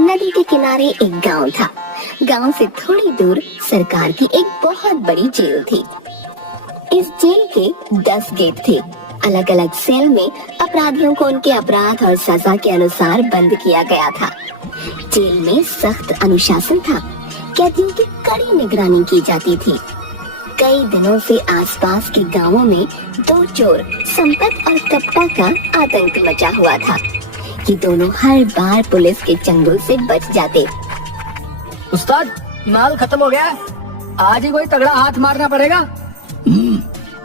नदी के किनारे एक गांव था। गांव से थोड़ी दूर सरकार की एक बहुत बड़ी जेल थी। इस जेल के 10 गेट थे। अलग अलग सेल में अपराधियों को उनके अपराध और सजा के अनुसार बंद किया गया था। जेल में सख्त अनुशासन था। कैदियों की कड़ी निगरानी की जाती थी। कई दिनों से आसपास के गांवों में 2 चोर संपत और कप्ता का आतंक मचा हुआ था। ये दोनों हर बार पुलिस के चंगुल से बच जाते। उस्ताद, माल खत्म हो गया। आज ही कोई तगड़ा हाथ मारना पड़ेगा।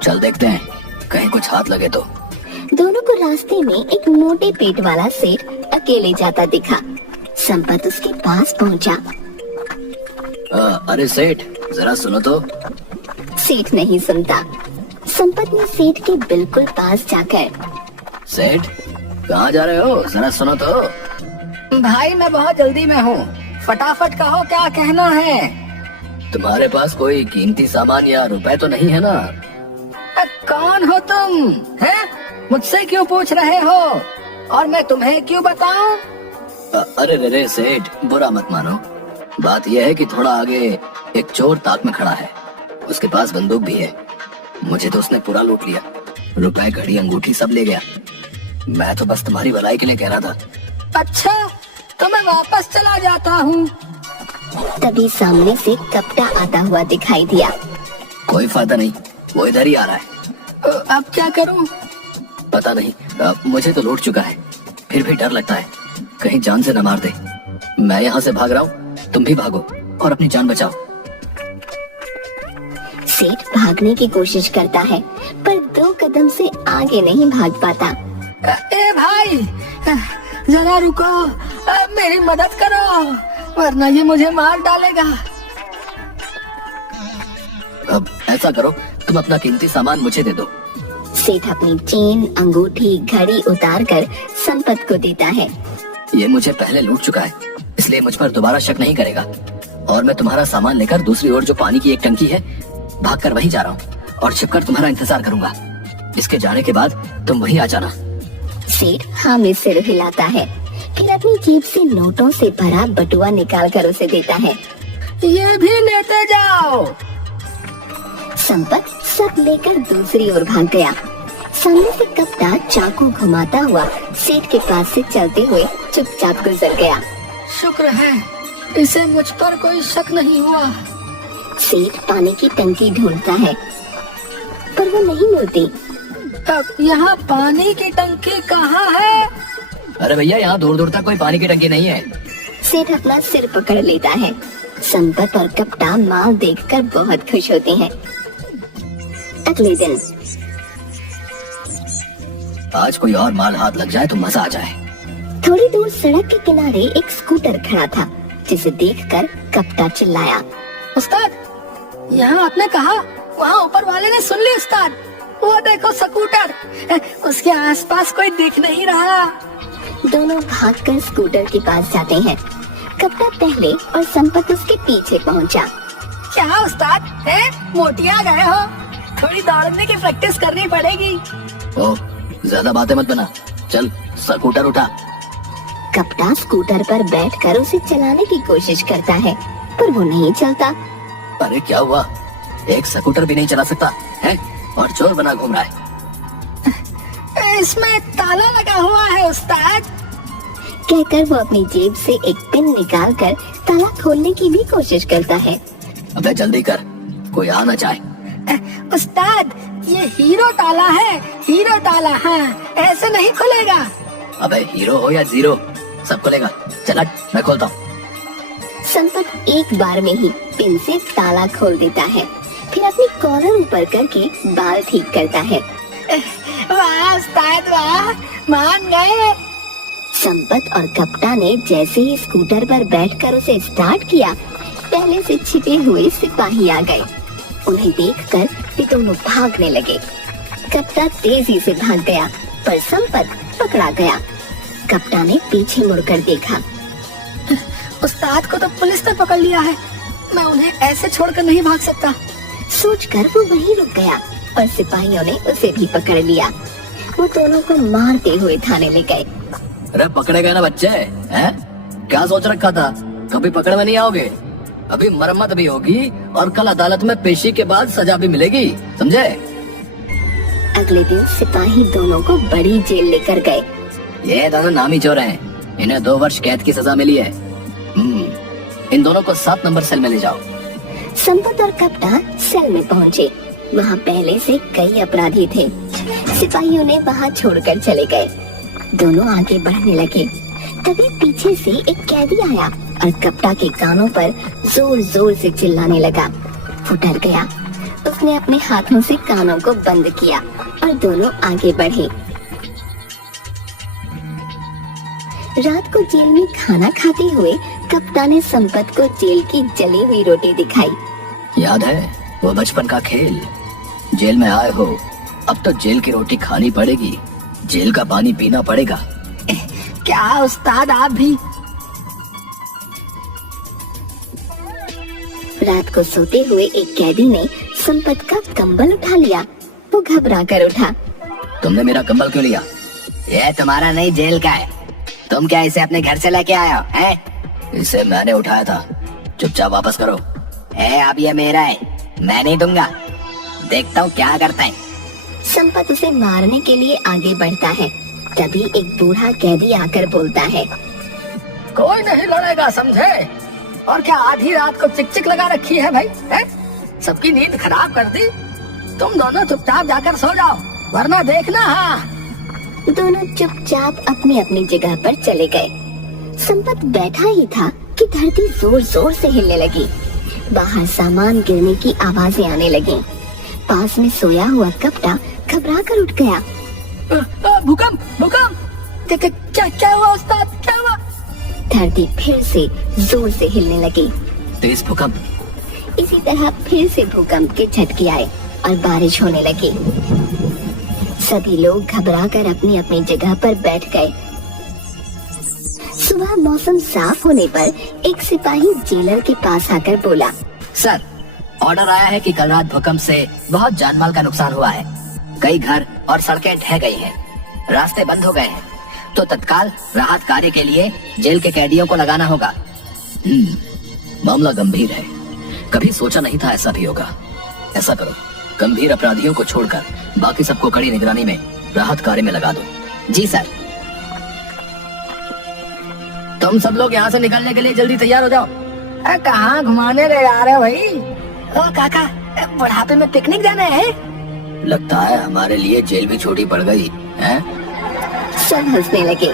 चल देखते हैं, कहीं कुछ हाथ लगे तो। दोनों को रास्ते में एक मोटे पेट वाला सेठ अकेले जाता दिखा। संपत उसके पास पहुंचा। अरे सेठ, जरा सुनो तो। सेठ नहीं सुनता। संपत ने सेठ के बिल्कुल पास जाकर, सेठ कहाँ जा रहे हो, जरा सुनो तो। भाई मैं बहुत जल्दी में हूँ, फटाफट कहो क्या कहना है। तुम्हारे पास कोई कीमती सामान या रुपए तो नहीं है ना? कौन हो तुम? हैं? मुझसे क्यों पूछ रहे हो और मैं तुम्हें क्यों बताऊं? अरे रे सेठ, बुरा मत मानो। बात यह है कि थोड़ा आगे एक चोर ताक में खड़ा है। उसके पास बंदूक भी है। मुझे तो उसने पूरा लूट लिया। रुपए, घड़ी, अंगूठी सब ले गया। मैं तो बस तुम्हारी भलाई के लिए कह रहा था। अच्छा, तो मैं वापस चला जाता हूँ। तभी सामने से कप्ता आता हुआ दिखाई दिया। कोई फायदा नहीं, वो इधर ही आ रहा है। अब क्या करूँ? पता नहीं, मुझे तो लूट चुका है। फिर भी डर लगता है, कहीं जान से न मार दे। मैं यहाँ से भाग रहा हूँ, तुम भी भागो और अपनी जान बचाओ। सेठ भागने की कोशिश करता है, पर 2 कदम से आगे नहीं भाग पाता। ए भाई, जरा रुको, मेरी मदद करो, वरना ये मुझे मार डालेगा। अब ऐसा करो, तुम अपना कीमती सामान मुझे दे दो। सेठ अपनी चेन, अंगूठी, घड़ी उतार कर संपत को देता है। ये मुझे पहले लूट चुका है, इसलिए मुझ पर दोबारा शक नहीं करेगा। और मैं तुम्हारा सामान लेकर दूसरी ओर जो पानी की एक टंकी है, भागकर वहीं जा रहा हूँ और छिपकर तुम्हारा इंतजार करूंगा। इसके जाने के बाद तुम वहीं आ जाना। सेठ हाँ में सिर हिलाता है, फिर अपनी जेब से नोटों से भरा बटुआ निकाल कर उसे देता है। ये भी लेते जाओ। संपत सब लेकर दूसरी ओर भाग गया। सामने से कप्ता चाकू घुमाता हुआ सेठ के पास से चलते हुए चुपचाप गुजर गया। शुक्र है इसे मुझ पर कोई शक नहीं हुआ। सेठ पानी की टंकी ढूंढता है, पर वो नहीं मिलती। अब यहाँ पानी की टंकी कहाँ है? अरे भैया, यहाँ दूर दूर तक कोई पानी की टंकी नहीं है। सेठ अपना सिर पकड़ लेता है। संपत और कप्ता माल देखकर बहुत खुश होते हैं। अगले दिन आज कोई और माल हाथ लग जाए तो मजा आ जाए। थोड़ी दूर सड़क के किनारे एक स्कूटर खड़ा था, जिसे देखकर कप्ता चिल्लाया। उस्ताद, यहाँ आपने कहा, वहाँ ऊपर वाले ने सुन ली उस्ताद। वो देखो स्कूटर, उसके आसपास कोई दिख नहीं रहा। दोनों भागकर स्कूटर के पास जाते हैं। कप्ता पहले और संपत उसके पीछे पहुंचा। क्या उस्ताद, मोटिया गए हो? थोड़ी दौड़ने की प्रैक्टिस करनी पड़ेगी। ओ, ज्यादा बातें मत बना, चल स्कूटर उठा। कप्ता स्कूटर पर बैठकर उसे चलाने की कोशिश करता है, पर वो नहीं चलता। अरे क्या हुआ, एक स्कूटर भी नहीं चला सकता है और चोर बना घूम रहा है। इसमें ताला लगा हुआ है उस्ताद। कहकर वो अपनी जेब से एक पिन निकालकर ताला खोलने की भी कोशिश करता है। अबे जल्दी कर, कोई आ ना जाए। उस्ताद, ये हीरो ताला है, हीरो ताला। हाँ, ऐसे नहीं खुलेगा। अबे हीरो हो या जीरो, सब खुलेगा। चल हट, मैं खोलता हूँ। संपत एक बार में ही पिन से ताला खोल देता है, फिर अपनी कॉलर ऊपर करके बाल ठीक करता है। वाह उस्ताद वाह, मान गए। संपत और कप्ता ने जैसे ही स्कूटर पर बैठकर उसे स्टार्ट किया, पहले से छिपे हुए सिपाही आ गए। उन्हें देखकर वे दोनों भागने लगे। कप्ता तेजी से भाग गया, पर संपत पकड़ा गया। कप्ता ने पीछे मुड़कर देखा। उस्ताद को तो पुलिस ने पकड़ लिया है, मैं उन्हें ऐसे छोड़कर नहीं भाग सकता। सोचकर वो वहीं रुक गया और सिपाहियों ने उसे भी पकड़ लिया। वो दोनों को मारते हुए थाने ले गए। अरे पकड़े गए ना बच्चे, हैं? क्या सोच रखा था? कभी पकड़ में नहीं आओगे। अभी मरम्मत भी होगी और कल अदालत में पेशी के बाद सजा भी मिलेगी, समझे? अगले दिन सिपाही दोनों को बड़ी जेल लेकर गए। ये दोनों नामी चोर हैं, इन्हें 2 वर्ष कैद की सजा मिली है। इन दोनों को 7 नंबर सेल में ले जाओ। संपत और कप्ता सेल में पहुंचे। वहाँ पहले से कई अपराधी थे। सिपाहियों ने वहाँ छोड़कर चले गए। दोनों आगे बढ़ने लगे। तभी पीछे से एक कैदी आया और कप्ता के कानों पर जोर जोर से चिल्लाने लगा। वो डर गया। उसने अपने हाथों से कानों को बंद किया और दोनों आगे बढ़े। रात को जेल में खाना खाते हुए कप्ता ने संपत को जेल की जली हुई रोटी दिखाई। याद है वो बचपन का खेल? जेल में आए हो, अब तो जेल की रोटी खानी पड़ेगी, जेल का पानी पीना पड़ेगा। क्या उस्ताद आप भी? रात को सोते हुए एक कैदी ने संपत का कंबल उठा लिया। वो घबरा कर उठा। तुमने मेरा कंबल क्यों लिया? ये तुम्हारा नहीं, जेल का है। तुम क्या इसे अपने घर से लेके आए हो? हैं? इसे मैंने उठाया था, चुपचाप वापस करो। अब ये मेरा है, मैं नहीं दूंगा। देखता हूँ क्या करता है। संपत उसे मारने के लिए आगे बढ़ता है। तभी एक बूढ़ा कैदी आकर बोलता है, कोई नहीं लड़ेगा, समझे? और क्या आधी रात को चिक लगा रखी है भाई? है? सबकी नींद खराब कर दी। तुम दोनों चुपचाप जाकर सो जाओ, वरना देखना। हाँ, दोनों चुपचाप अपनी अपनी जगह पर चले गए। संपत बैठा ही था कि धरती जोर जोर से हिलने लगी। बाहर सामान गिरने की आवाजें आने लगी। पास में सोया हुआ कप्ता घबरा कर उठ गया। भूकंप भूकंप! क्या हुआ उस्ताद, क्या हुआ? धरती फिर से जोर से हिलने लगी। तेज भूकंप। इसी तरह फिर से भूकंप के झटके आए और बारिश होने लगी। सभी लोग घबराकर अपनी अपनी जगह पर बैठ गए। सुबह मौसम साफ होने पर एक सिपाही जेलर के पास आकर बोला, सर, ऑर्डर आया है कि कल रात भूकंप से बहुत जानमाल का नुकसान हुआ है। कई घर और सड़कें ढह गई हैं, रास्ते बंद हो गए हैं, तो तत्काल राहत कार्य के लिए जेल के कैदियों को लगाना होगा। मामला गंभीर है, कभी सोचा नहीं था ऐसा भी होगा। ऐसा करो, गंभीर अपराधियों को छोड़कर बाकी सबको कड़ी निगरानी में राहत कार्य में लगा दो। जी सर। तुम सब लोग यहाँ से निकलने के लिए जल्दी तैयार हो जाओ। कहाँ घुमाने ले जा रहे हो भाई? ओ काका, बुढ़ापे में पिकनिक जाना है? लगता है हमारे लिए जेल भी छोटी पड़ गई है। सब हंसने लगे।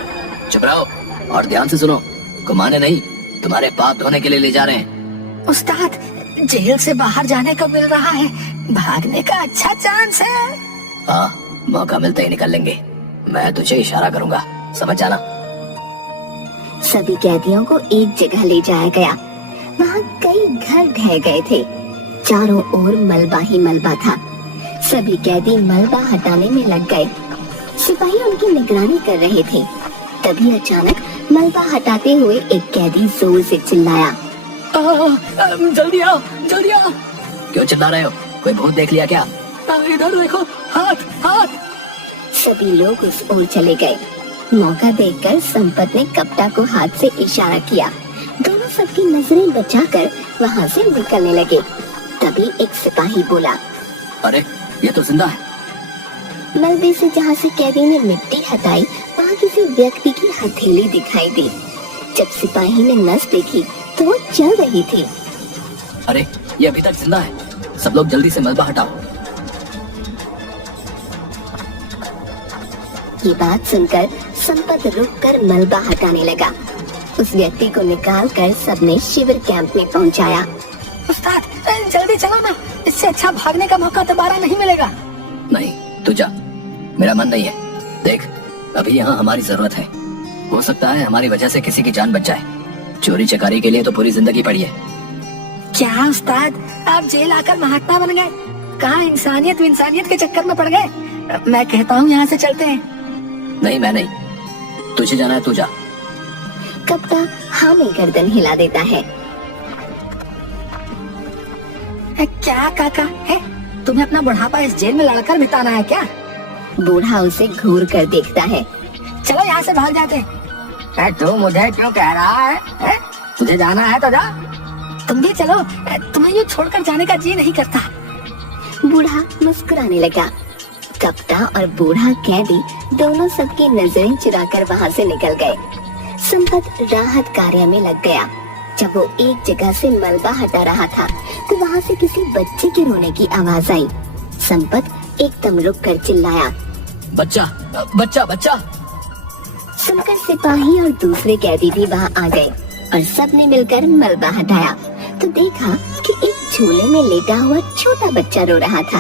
चुप रहो और ध्यान से सुनो, घुमाने नहीं, तुम्हारे पाप धोने के लिए ले जा रहे हैं। उस्ताद, जेल से बाहर जाने को मिल रहा है, भागने का अच्छा चांस है। हाँ, मौका मिलते ही निकल लेंगे। मैं तुझे इशारा करूंगा, समझ जाना। सभी कैदियों को एक जगह ले जाया गया। वहाँ कई घर ढह गए थे। चारों ओर मलबा ही मलबा था। सभी कैदी मलबा हटाने में लग गए। सिपाही उनकी निगरानी कर रहे थे। तभी अचानक मलबा हटाते हुए एक कैदी जोर से चिल्लाया, जल्दी आओ, जल्दी आओ। क्यों चिल्ला रहे हो? कोई भूत देख लिया क्या? इधर देखो, हाथ हाथ। सभी लोग उस ओर चले गए। मौका देखकर संपत ने कप्ता को हाथ से इशारा किया। दोनों सबकी नजरें बचाकर वहाँ से निकलने लगे। तभी एक सिपाही बोला, अरे ये तो जिंदा है। मलबे से जहाँ से कैदी ने मिट्टी हटाई, वहाँ किसी व्यक्ति की हथेली दिखाई दी। जब सिपाही ने नस देखी तो वो चल रही थी। अरे ये अभी तक जिंदा है, सब लोग जल्दी से मलबा हटाओ। ये बात सुनकर संपत रुककर मलबा हटाने लगा। उस व्यक्ति को निकालकर सबने शिविर कैंप में पहुंचाया। उस्ताद, जल्दी चलो ना, इससे अच्छा भागने का मौका दोबारा नहीं मिलेगा। नहीं, तू जा, मेरा मन नहीं है। देख, अभी यहाँ हमारी जरूरत है। हो सकता है हमारी वजह से किसी की जान बच जाए। चोरी चकारी के लिए तो पूरी जिंदगी पड़ी है। क्या उस्ताद, आप जेल आकर महात्मा बन गए? कहाँ इंसानियत के चक्कर में पड़ गए? मैं कहता हूँ यहाँ से चलते हैं। नहीं, मैं नहीं, तुझे जाना है, तू जा। कप्ता हाँ में गर्दन हिला देता है। क्या काका है? तुम्हें अपना बुढ़ापा इस जेल में लड़कर बिताना है क्या? बूढ़ा उसे घूर कर देखता है। चलो यहाँ से भाग जाते हैं। तू मुझे क्यों कह रहा है? तुझे जाना है तो जा, तुम भी चलो, तुम्हें यूँ छोड़कर जाने का जी नहीं करता। बूढ़ा मुस्कुराने लगा। कप्ता और बूढ़ा कैदी दोनों सबकी नजरें चुराकर वहाँ से निकल गए। संपत राहत कार्य में लग गया। जब वो एक जगह से मलबा हटा रहा था तो वहाँ से किसी बच्चे के रोने की आवाज आई। संपत एकदम रुक कर चिल्लाया, बच्चा बच्चा बच्चा। सुनकर सिपाही और दूसरे कैदी भी वहाँ आ गए और सबने मिलकर मलबा हटाया तो देखा कि एक झूले में लेटा हुआ छोटा बच्चा रो रहा था।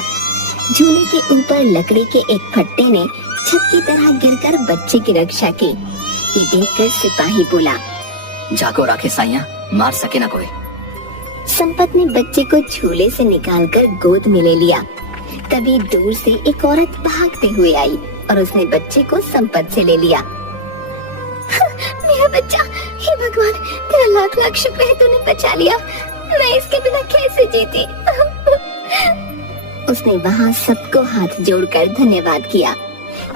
झूले के ऊपर लकड़ी के एक फट्टे ने छत की तरह गिरकर बच्चे की रक्षा की। ये देखकर सिपाही बोला, जाको राखे साइया, मार सके ना कोई। संपत ने बच्चे को झूले से निकालकर गोद में ले लिया। तभी दूर से एक औरत भागते हुए आई और उसने बच्चे को संपत से ले लिया। मेरा बच्चा, हे भगवान, तेरा लाख लाख शुक्र है तूने बचा लिया। मैं इसके बिना कैसे जीती। उसने वहाँ सबको हाथ जोड़कर धन्यवाद किया।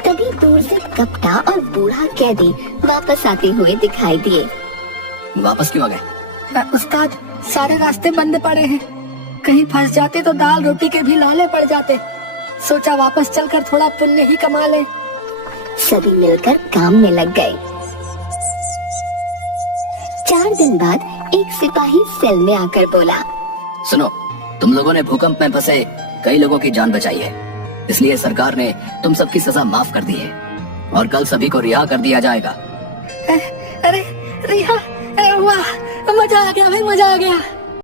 तभी दूर से कप्ता और बूढ़ा कैदी वापस आते हुए दिखाई दिए। वापस क्यों आ गए? उस्ताद, सारे रास्ते बंद पड़े हैं, कहीं फंस जाते तो दाल रोटी के भी लाले पड़ जाते। सोचा वापस चलकर थोड़ा पुण्य ही कमा ले। सभी मिलकर काम में लग गए। 4 दिन बाद एक सिपाही सेल में आकर बोला, सुनो, तुम लोगों ने भूकंप में फंसे कई लोगों की जान बचाई है, इसलिए सरकार ने तुम सबकी सजा माफ कर दी है और कल सभी को रिहा कर दिया जाएगा। अरे रिहा, वाह, मजा आ गया भाई, मजा आ गया।